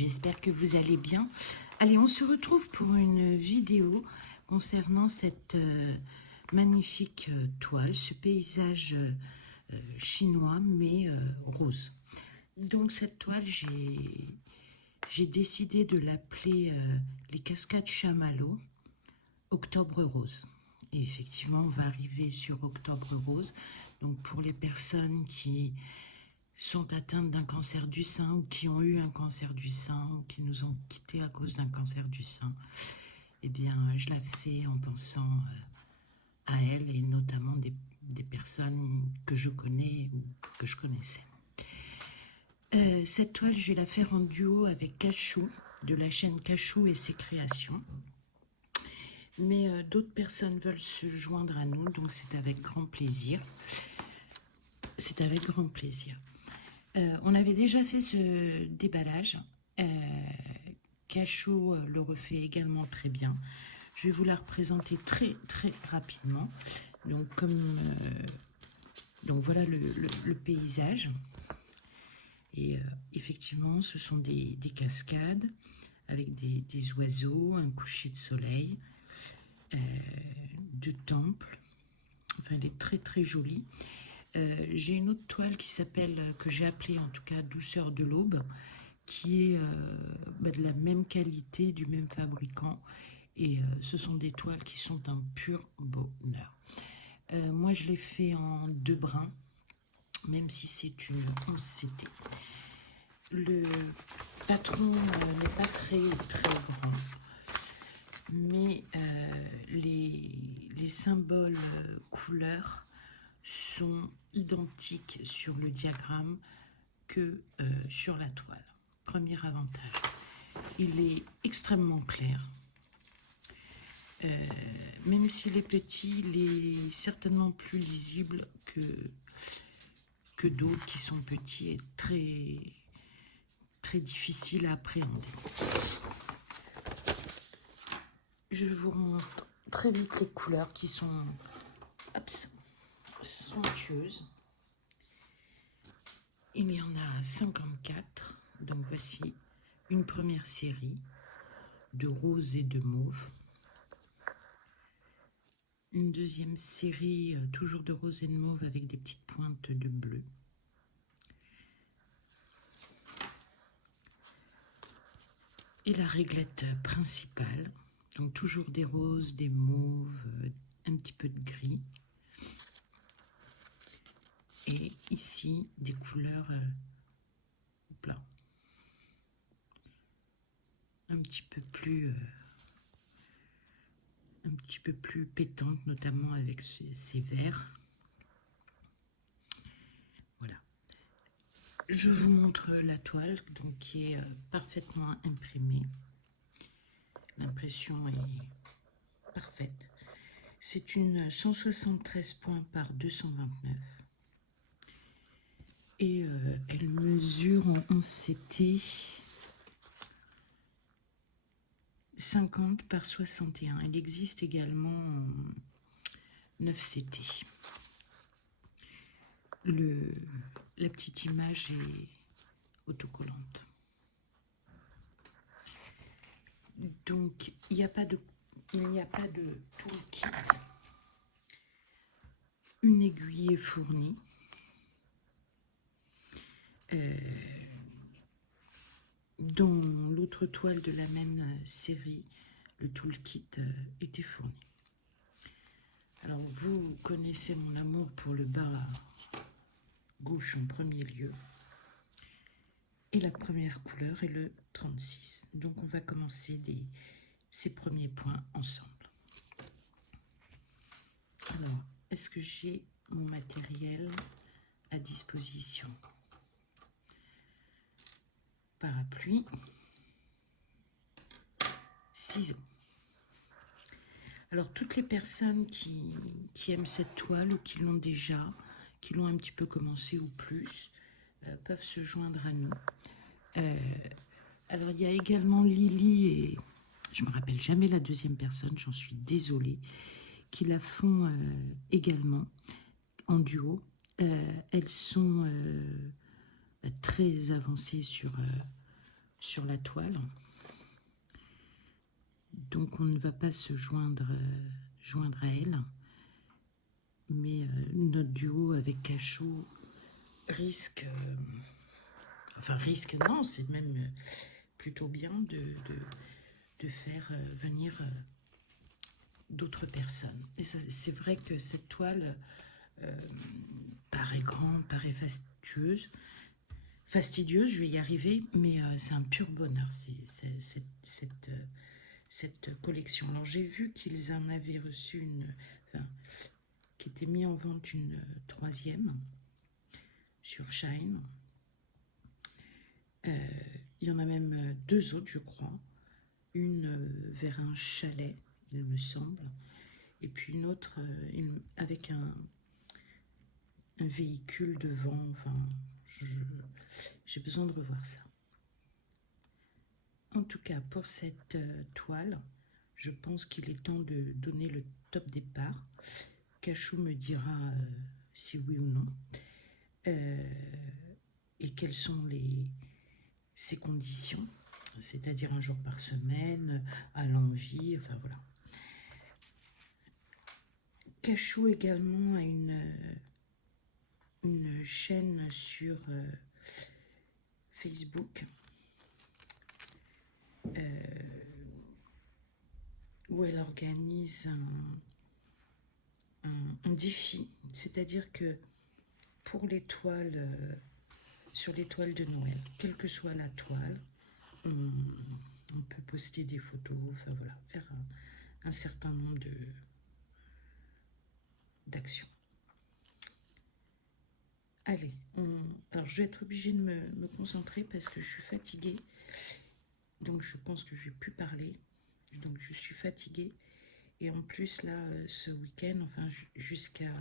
J'espère que vous allez bien. Allez, on se retrouve pour une vidéo concernant cette magnifique toile, ce paysage chinois mais rose. Donc cette toile, j'ai décidé de l'appeler les cascades Chamallow, Octobre Rose. Et effectivement, on va arriver sur Octobre Rose. Donc pour les personnes qui sont atteintes d'un cancer du sein ou qui ont eu un cancer du sein ou qui nous ont quittés à cause d'un cancer du sein, eh bien, je la fais en pensant à elles et notamment des personnes que je connais ou que je connaissais. Cette toile, je vais la faire en duo avec Cachou, de la chaîne Cachou et ses créations. Mais d'autres personnes veulent se joindre à nous, donc c'est avec grand plaisir. C'est avec grand plaisir. On avait déjà fait ce déballage. Cachou le refait également très bien. Je vais vous la représenter très rapidement. Donc, donc voilà le paysage. Et effectivement, ce sont des cascades avec des oiseaux, un coucher de soleil, de temples. Enfin, elle est très jolie. J'ai une autre toile qui s'appelle, que j'ai appelée en tout cas Douceur de l'aube, qui est de la même qualité, du même fabricant. Et ce sont des toiles qui sont un pur bonheur. Moi, je l'ai fait en 2 brins, même si c'est une 11CT. Le patron n'est pas très grand, mais les symboles couleurs sont identiques sur le diagramme que sur la toile. Premier avantage, il est extrêmement clair. Même s'il est petit, il est certainement plus lisible que d'autres qui sont petits et très difficiles à appréhender. Je vous remonte très vite les couleurs qui sont somptueuses. Il y en a 54, donc voici une première série de rose et de mauve. Une deuxième série, toujours de rose et de mauve avec des petites pointes de bleu. Et la réglette principale, donc toujours des roses, des mauves, un petit peu de gris. Et ici, des couleurs un petit peu plus pétantes, notamment avec ces verts. Voilà. Je vous montre la toile, donc qui est parfaitement imprimée. L'impression est parfaite. C'est une 173 points par 229. Et elle mesure en 11CT 50 par 61. Elle existe également en 9CT. La petite image est autocollante. Donc, il n'y a pas de toolkit. Une aiguille est fournie. Dans l'autre toile de la même série, le toolkit était fourni. Alors, vous connaissez mon amour pour le bas gauche en premier lieu. Et la première couleur est le 36. Donc, on va commencer ces premiers points ensemble. Alors, est-ce que j'ai mon matériel à disposition? Parapluie, ciseaux. Alors, toutes les personnes qui aiment cette toile ou qui l'ont déjà, qui l'ont un petit peu commencé ou plus, peuvent se joindre à nous. Alors, il y a également Lily et je ne me rappelle jamais la deuxième personne, j'en suis désolée, qui la font également en duo. Elles sont très avancées sur sur la toile. Donc on ne va pas se joindre à elle. Mais notre duo avec Cachot risque, enfin risque non, c'est même plutôt bien de faire venir d'autres personnes. Et c'est vrai que cette toile paraît grande, paraît fastidieuse, je vais y arriver, mais c'est un pur bonheur, cette collection. Alors j'ai vu qu'ils en avaient reçu une, enfin, qui était mis en vente une troisième sur Shine. Il y en a même deux autres, je crois. Une vers un chalet, il me semble, et puis une autre avec un véhicule devant. Enfin, j'ai besoin de revoir ça. En tout cas, pour cette toile, je pense qu'il est temps de donner le top départ. Cachot me dira si oui ou non. Et quelles sont ses conditions, c'est-à-dire un jour par semaine, à l'envie, enfin voilà. Cachot également a une chaîne sur Facebook où elle organise un défi, c'est-à-dire que pour les toiles, sur les toiles de Noël, quelle que soit la toile, on peut poster des photos, enfin voilà, faire un certain nombre d'actions. Allez, alors je vais être obligée de me concentrer parce que je suis fatiguée, donc je pense que je vais plus parler, donc je suis fatiguée, et en plus là, ce week-end, enfin jusqu'à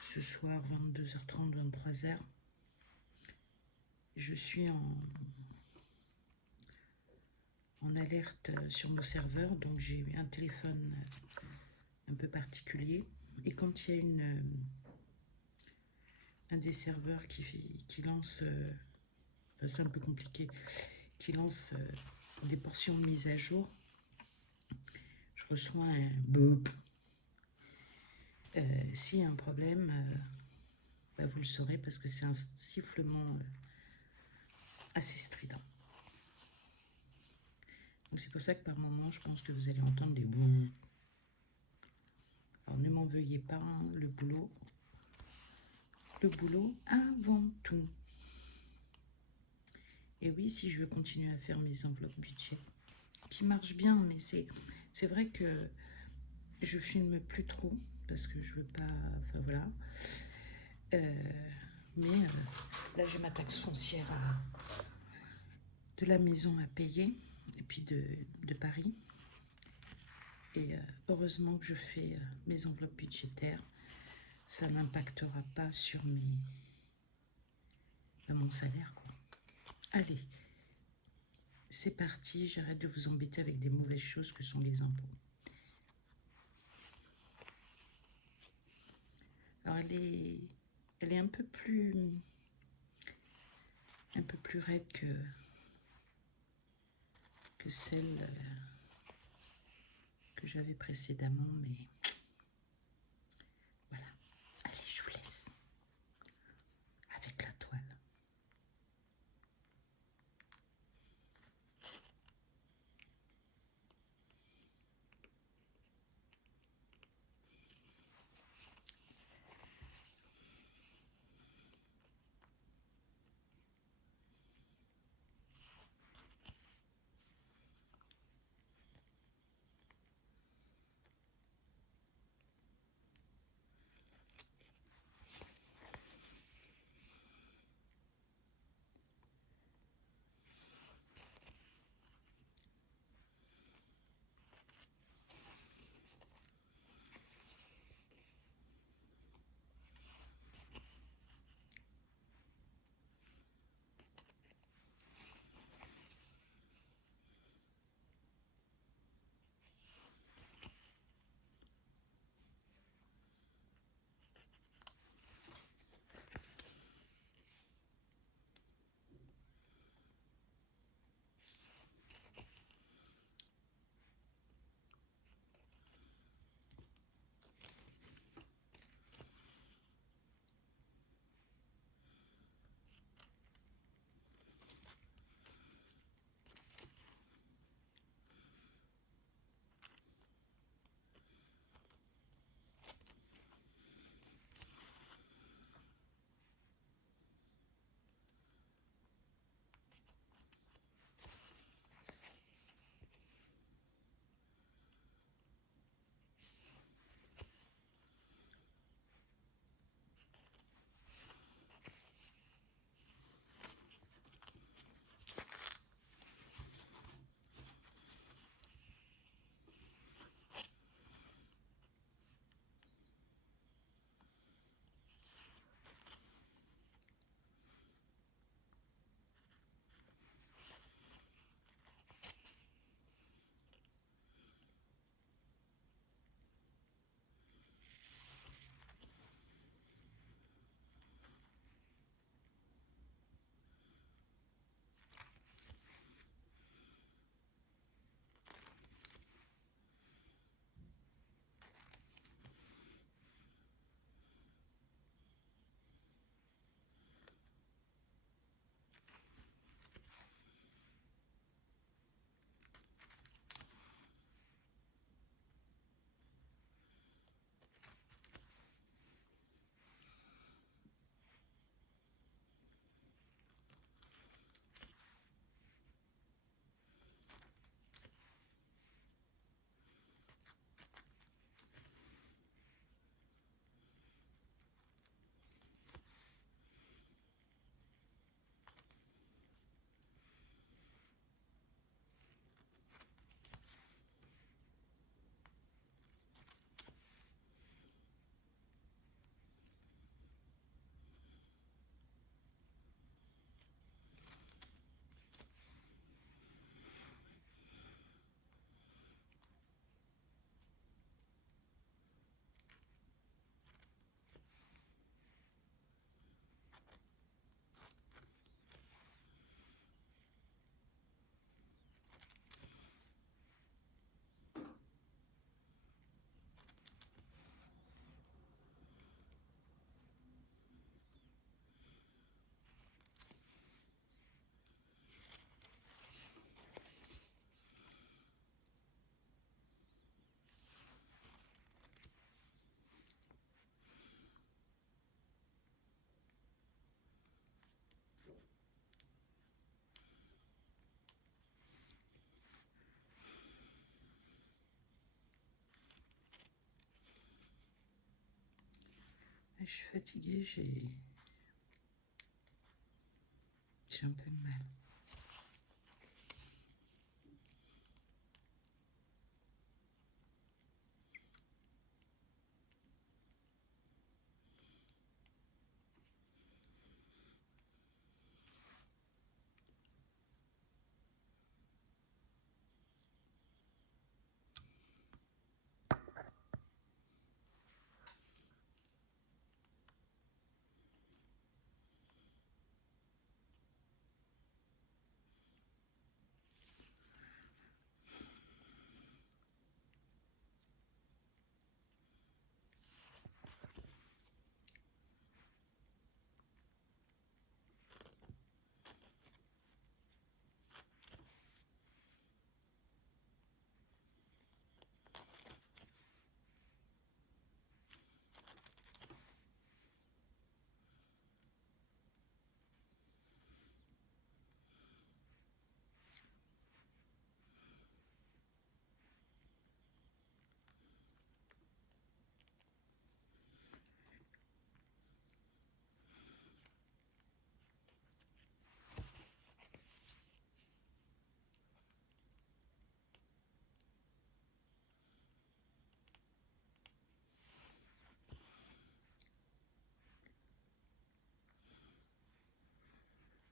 ce soir, 22h30, 23h, je suis en alerte sur nos serveurs, donc j'ai un téléphone un peu particulier, et quand il y a un des serveurs qui lance, enfin c'est un peu compliqué, qui lance des portions de mise à jour, je reçois un boop. S'il y a un problème, bah vous le saurez parce que c'est un sifflement assez strident. Donc c'est pour ça que par moment, je pense que vous allez entendre des bouh. Alors ne m'en veuillez pas, hein, le boulot avant tout. Et oui, si je veux continuer à faire mes enveloppes budget, qui marchent bien, mais c'est vrai que je filme plus trop, parce que je veux pas, enfin voilà. Mais là, j'ai ma taxe foncière de la maison à payer, et puis de Paris. Et heureusement que je fais mes enveloppes budgétaires, ça n'impactera pas sur mon salaire, quoi. Allez, c'est parti, j'arrête de vous embêter avec des mauvaises choses que sont les impôts. Alors elle est un peu plus raide que celle que j'avais précédemment, mais voilà. Allez, je vous laisse avec la toile. je suis fatiguée, j'ai un peu de mal.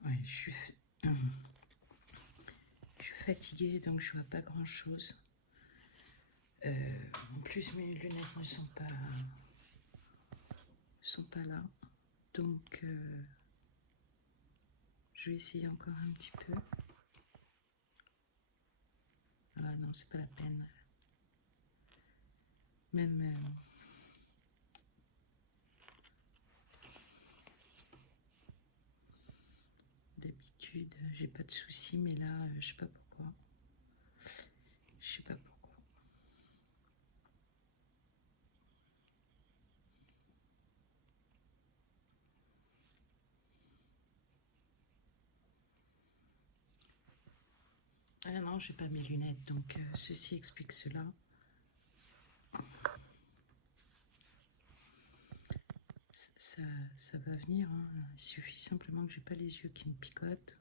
Ouais, je suis fatiguée, donc je vois pas grand-chose. En plus, mes lunettes ne sont pas là. Donc, je vais essayer encore un petit peu. Ah non, c'est pas la peine. Même d'habitude, j'ai pas de soucis, mais là, je sais pas pourquoi. Je sais pas pourquoi. Ah non, j'ai pas mes lunettes, donc ceci explique cela. Ça va venir, hein. Il suffit simplement que j'ai pas les yeux qui me picotent.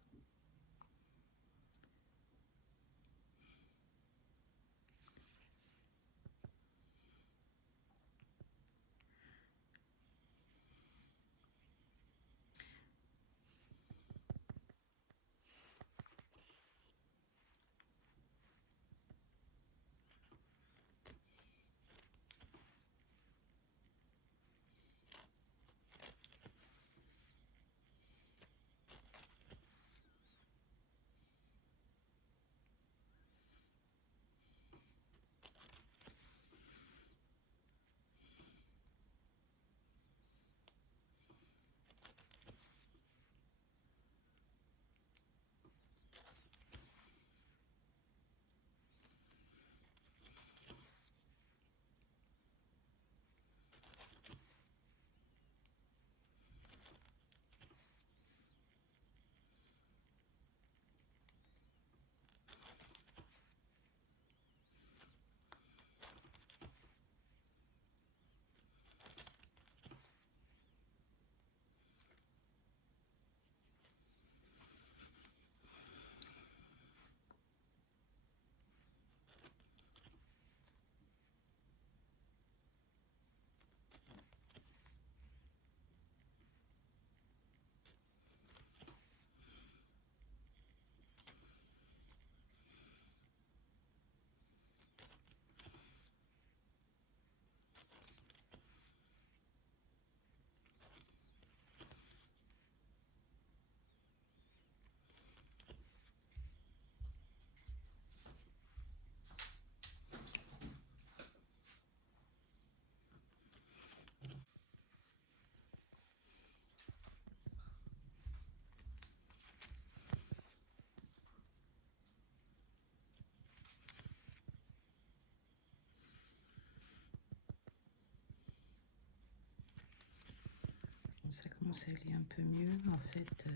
Ça commence à aller un peu mieux. En fait,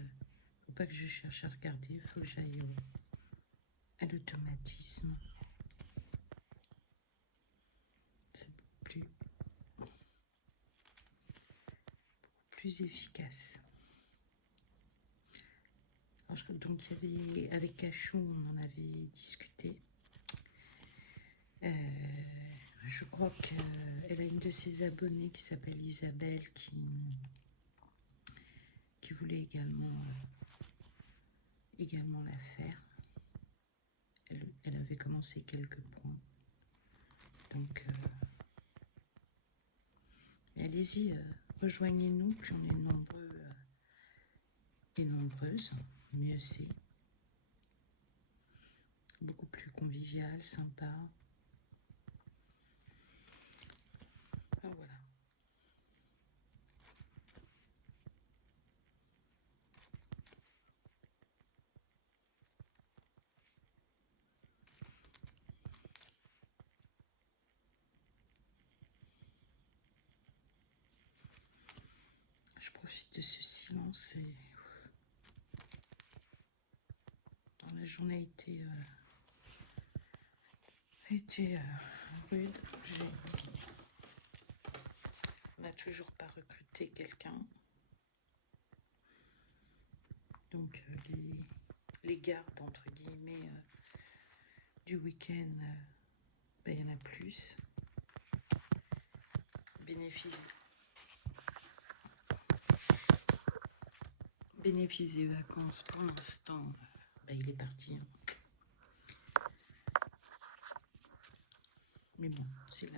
faut pas que je cherche à regarder, il faut que j'aille à l'automatisme. C'est beaucoup plus plus efficace. Alors, donc, il y avait, avec Cachou, on en avait discuté. Je crois qu'elle a une de ses abonnées qui s'appelle Isabelle qui voulait également la faire. Elle avait commencé quelques points. Donc, allez-y, rejoignez-nous, puis on est nombreux et nombreuses, mieux c'est. Beaucoup plus convivial, sympa. Ah, voilà. Je profite de ce silence et la journée a été rude. On n'a toujours pas recruté quelqu'un. Donc les gardes, entre guillemets, du week-end, il y en a plus. Bénéfice des vacances, pour l'instant, il est parti. Mais bon, c'est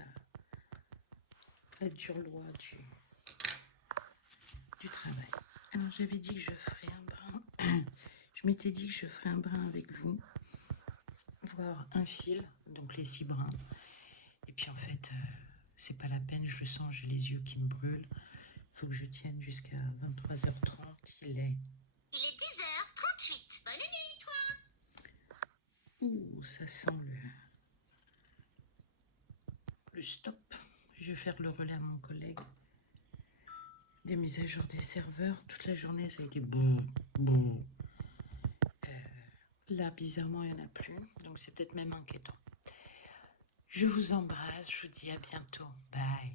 la dure loi du travail. Alors, j'avais dit que je ferais un brin. Je m'étais dit que je ferais un brin avec vous, voir un fil, donc les 6 brins. Et puis en fait, c'est pas la peine, je le sens, j'ai les yeux qui me brûlent. Il faut que je tienne jusqu'à 23h30. Il est 10h38. Bonne nuit, toi. Ouh, ça sent le stop. Je vais faire le relais à mon collègue. Des mises à jour des serveurs. Toute la journée, ça a été boum. Là, bizarrement, il n'y en a plus. Donc, c'est peut-être même inquiétant. Je vous embrasse. Je vous dis à bientôt. Bye.